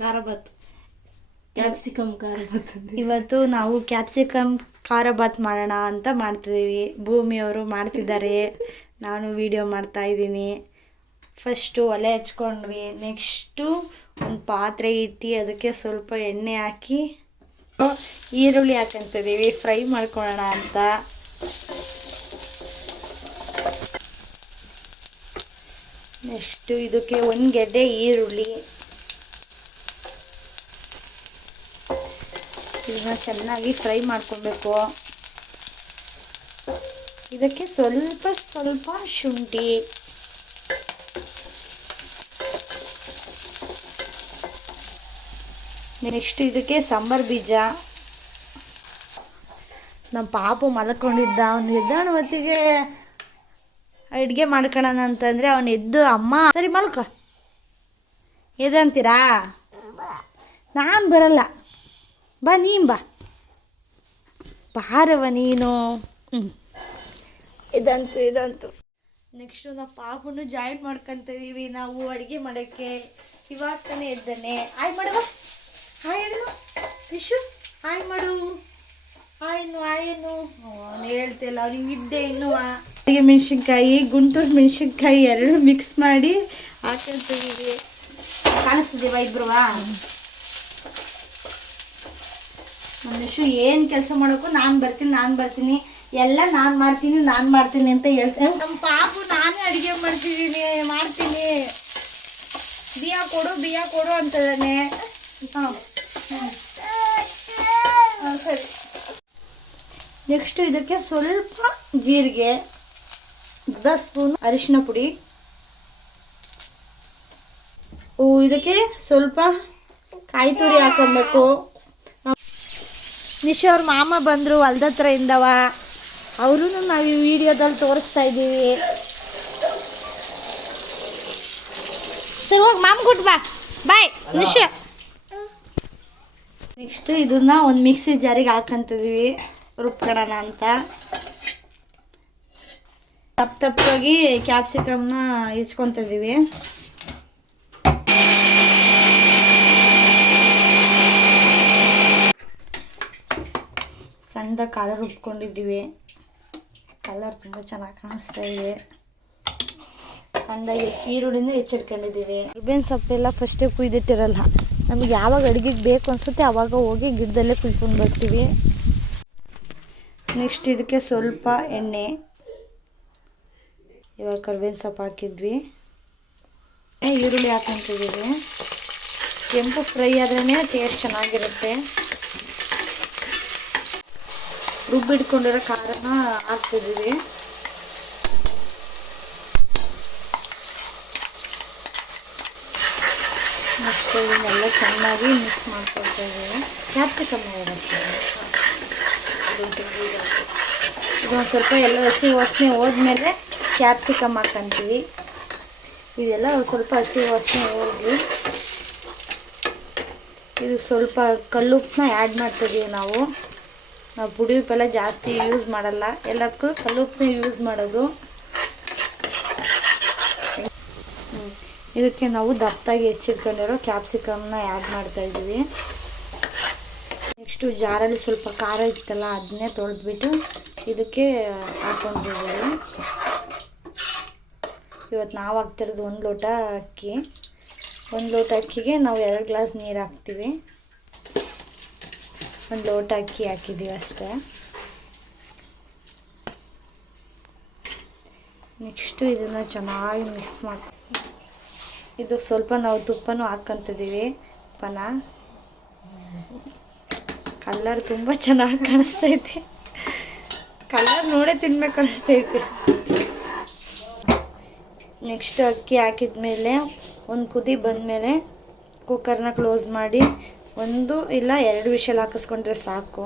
ಖಾರ ಬಾತ್, ಕ್ಯಾಪ್ಸಿಕಮ್ ಖಾರ ಬಾತ್. ಇವತ್ತು ನಾವು ಕ್ಯಾಪ್ಸಿಕಮ್ ಖಾರ ಬಾತ್ ಮಾಡೋಣ ಅಂತ ಮಾಡ್ತಿದ್ದೀವಿ. ಭೂಮಿಯವರು ಮಾಡ್ತಿದ್ದಾರೆ, ನಾನು ವಿಡಿಯೋ ಮಾಡ್ತಾ ಇದ್ದೀನಿ. ಫಸ್ಟು ಒಲೆ ಹಚ್ಕೊಂಡ್ವಿ. ನೆಕ್ಸ್ಟು ಒಂದು ಪಾತ್ರೆ ಇಟ್ಟು ಅದಕ್ಕೆ ಸ್ವಲ್ಪ ಎಣ್ಣೆ ಹಾಕಿ ಈರುಳ್ಳಿ ಹಾಕಂತಿದ್ದೀವಿ ಫ್ರೈ ಮಾಡ್ಕೊಳ್ಳೋಣ ಅಂತ. ನೆಕ್ಸ್ಟು ಇದಕ್ಕೆ ಒಂದು ಗೆಡ್ಡೆ ಈರುಳ್ಳಿ, ಇದನ್ನ ಚೆನ್ನಾಗಿ ಫ್ರೈ ಮಾಡ್ಕೊಬೇಕು. ಇದಕ್ಕೆ ಸ್ವಲ್ಪ ಸ್ವಲ್ಪ ಶುಂಠಿ, ನೆಕ್ಸ್ಟ್ ಇದಕ್ಕೆ ಸಾಂಬಾರು ಬೀಜ. ನಮ್ಮ ಪಾಪು ಮಲ್ಕೊಂಡಿದ್ದ, ಅವನು ಎದ್ದಾಣ ಹೊತ್ತಿಗೆ ಅಡುಗೆ ಮಾಡ್ಕೊಳ್ಳೋಣ ಅಂತಂದರೆ ಅವನು ಎದ್ದು ಅಮ್ಮ ಸರಿ ಮಲ್ಕೊ ಎದಂತೀರಾ, ನಾನು ಬರಲ್ಲ ಬಾ ನೀನು ಬಾರವ ನೀನು. ಇದಂತು ನೆಕ್ಸ್ಟು ನಾವು ಪಾಪನ್ನು ಜಾಯಿನ್ ಮಾಡ್ಕೊತಿದ್ದೀವಿ ನಾವು ಅಡುಗೆ ಮಾಡೋಕ್ಕೆ. ಇವಾಗ ತಾನೇ ಎದ್ದಾನೆ. ಹಾಯ್ ಮಾಡುವ, ಹಾಯ್ ಹೇಳು ವಿಶು, ಹಾಯ್ ಮಾಡು, ಆಯ್ನು ಅವನು ಹೇಳ್ತಿಲ್ಲ, ಅವ್ನಿಗೆ ನಿದ್ದೆ ಇನ್ನೂ. ಅಡುಗೆ ಮೆಣಸಿನ್ಕಾಯಿ, ಗುಂಟೂರು ಮೆಣಸಿನ್ಕಾಯಿ ಎರಡು ಮಿಕ್ಸ್ ಮಾಡಿ ಹಾಕೊಳ್ತಿದ್ದೀವಿ. ಕಾಣಿಸ್ತಿದ್ದೀವ ಇಬ್ರುವಾ? ನಮ್ಮ ವಿಶು ಏನು ಕೆಲಸ ಮಾಡೋಕ್ಕೂ ನಾನು ಬರ್ತೀನಿ ಎಲ್ಲ ನಾನು ಮಾಡ್ತೀನಿ ಅಂತ ಹೇಳ್ತೇನೆ. ನಮ್ಮ ಪಾಪು ನಾನೇ ಅಡುಗೆ ಮಾಡ್ತೀನಿ ಬಿಯ ಕೊಡು ಅಂತದಾನೆ. ಸರಿ. ನೆಕ್ಸ್ಟು ಇದಕ್ಕೆ ಸ್ವಲ್ಪ ಜೀರಿಗೆ, 10 ಸ್ಪೂನ್ ಅರಿಶಿನ ಪುಡಿ, ಇದಕ್ಕೆ ಸ್ವಲ್ಪ ಕಾಯಿ ತುರಿ ಹಾಕೊಬೇಕು. ನಿಶಾ ಅವ್ರ ಮಾಮ ಬಂದರು ಹೊಲ್ದ ಹತ್ರ ಇಂದವ, ಅವರು ನಾವು ಈ ವಿಡಿಯೋದಲ್ಲಿ ತೋರಿಸ್ತಾ ಇದ್ದೀವಿ. ಸರಿ ಹೋಗಿ ಮಾಮ ಕೊಟ್ಟು ಬಾ, ಬಾಯ್ ನಿಶಾ. ನೆಕ್ಸ್ಟು ಇದನ್ನ ಒಂದು ಮಿಕ್ಸಿ ಜಾರಿಗೆ ಹಾಕೊಂತಿದ್ದೀವಿ ರುಬ್ಕೊಳ್ಳೋಣ ಅಂತ. ತಪ್ಪಾಗಿ ಕ್ಯಾಪ್ಸಿಕಮ್ನ ಇಚ್ಕೊತಿದ್ದೀವಿ. ಸಣ್ಣದ ಖಾರ ರುಬ್ಕೊಂಡಿದ್ದೀವಿ. ಕಲರ್ ತುಂಬ ಚೆನ್ನಾಗಿ ಕಾಣಿಸ್ತಾ ಇದೆ. ಸಣ್ಣದಾಗಿ ಈರುಳ್ಳಿನ ಹೆಚ್ಚಿಟ್ಕೊಂಡಿದ್ದೀವಿ. ಕರ್ಬೇವಿನ ಸೊಪ್ಪೆಲ್ಲ ಫಸ್ಟೇ ಕುಯ್ದಿಟ್ಟಿರಲ್ಲ, ನಮಗೆ ಯಾವಾಗ ಅಡುಗೆಗೆ ಬೇಕು ಅನಿಸುತ್ತೆ ಆವಾಗ ಹೋಗಿ ಗಿಡದಲ್ಲೇ ಕುಯ್ಕೊಂಡು ಬರ್ತೀವಿ. ನೆಕ್ಸ್ಟ್ ಇದಕ್ಕೆ ಸ್ವಲ್ಪ ಎಣ್ಣೆ, ಇವಾಗ ಕರ್ಬೇವಿನ ಸೊಪ್ಪು ಹಾಕಿದ್ವಿ, ಈರುಳ್ಳಿ ಹಾಕೊಂತಿದ್ದೀವಿ. ಕೆಂಪು ಫ್ರೈ ಆದ್ರೇ ಟೇಸ್ಟ್ ಚೆನ್ನಾಗಿರುತ್ತೆ. ರುಬ್ಬಿಟ್ಕೊಂಡಿರೋ ಖಾರನ ಹಾಕ್ತಿದ್ದೀವಿ. ಮತ್ತು ಇದನ್ನೆಲ್ಲ ಚೆನ್ನಾಗಿ ಮಿಕ್ಸ್ ಮಾಡ್ಕೊಳ್ತಾ ಇದ್ದೀವಿ. ಕ್ಯಾಪ್ಸಿಕಮ್ ಇದೊಂದು ಸ್ವಲ್ಪ ಎಲ್ಲ ಹಸಿ ವಾಸನೆ ಹೋದ್ಮೇಲೆ ಕ್ಯಾಪ್ಸಿಕಮ್ ಹಾಕ್ಕೊಂತೀವಿ. ಇದೆಲ್ಲ ಸ್ವಲ್ಪ ಹಸಿ ವಾಸನೆ ಹೋಗಿ ಇದು ಸ್ವಲ್ಪ ಕಲ್ಲುಪ್ಪನ್ನ ಆ್ಯಡ್ ಮಾಡ್ತಿದ್ದೀವಿ. ನಾವು ಪುಡಿ ಉಪ್ಪೆಲ್ಲ ಜಾಸ್ತಿ ಯೂಸ್ ಮಾಡಲ್ಲ, ಎಲ್ಲದಕ್ಕೂ ಕಲ್ಲುಪ್ಪನ್ನ ಯೂಸ್ ಮಾಡೋದು. ಇದಕ್ಕೆ ನಾವು ದಪ್ಪದಾಗಿ ಹೆಚ್ಚಿಟ್ಕೊಂಡಿರೋ ಕ್ಯಾಪ್ಸಿಕಮ್ನ ಆ್ಯಡ್ ಮಾಡ್ತಾಯಿದ್ದೀವಿ. ನೆಕ್ಸ್ಟು ಜಾರಲ್ಲಿ ಸ್ವಲ್ಪ ಖಾರ ಇತ್ತಲ್ಲ ಅದನ್ನೇ ತೊಳೆದ್ಬಿಟ್ಟು ಇದಕ್ಕೆ ಹಾಕ್ಕೊಂಡಿದ್ದೀವಿ. ಇವತ್ತು ನಾವು ಹಾಕ್ತಿರೋದು 1 ಲೋಟ ಅಕ್ಕಿ. 1 ಲೋಟ ಅಕ್ಕಿಗೆ ನಾವು 2 ಗ್ಲಾಸ್ ನೀರು ಹಾಕ್ತೀವಿ. 1 ಲೋಟ ಅಕ್ಕಿ ಹಾಕಿದ್ದೀವಿ ಅಷ್ಟೇ. ನೆಕ್ಸ್ಟು ಇದನ್ನು ಚೆನ್ನಾಗಿ ಮಿಕ್ಸ್ ಮಾಡಿ ಇದು ಸ್ವಲ್ಪ ನಾವು ತುಪ್ಪನೂ ಹಾಕ್ಕೊಂತಿದ್ದೀವಿ. ಕಲರ್ ತುಂಬ ಚೆನ್ನಾಗಿ ಕಾಣಿಸ್ತೈತಿ, ಕಲರ್ ನೋಡೇ ತಿನ್ಬೇಕು ಅನಿಸ್ತೈತಿ. ನೆಕ್ಸ್ಟ್ ಅಕ್ಕಿ ಹಾಕಿದ್ಮೇಲೆ ಒಂದು ಕುದಿ ಬಂದಮೇಲೆ ಕುಕ್ಕರ್ನ ಕ್ಲೋಸ್ ಮಾಡಿ 1 ಇಲ್ಲ 2 ವಿಷಲ್ ಹಾಕಿಸ್ಕೊಂಡ್ರೆ ಸಾಕು.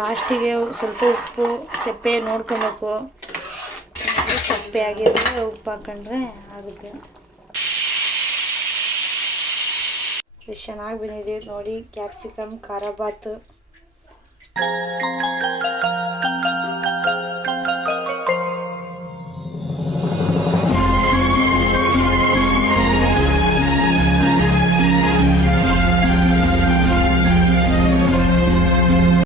ಲಾಸ್ಟಿಗೆ ಸ್ವಲ್ಪ ಉಪ್ಪು ಸಪ್ಪೆ ನೋಡ್ಕೊಬೇಕು. ಸಪ್ಪೆ ಆಗಿದ್ರೆ ಉಪ್ಪು ಹಾಕೊಂಡ್ರೆ ಆಗುತ್ತೆ. ಎಷ್ಟು ಚೆನ್ನಾಗಿ ಬಂದಿದೆ ನೋಡಿ ಕ್ಯಾಪ್ಸಿಕಮ್ ಖಾರ ಬಾತು.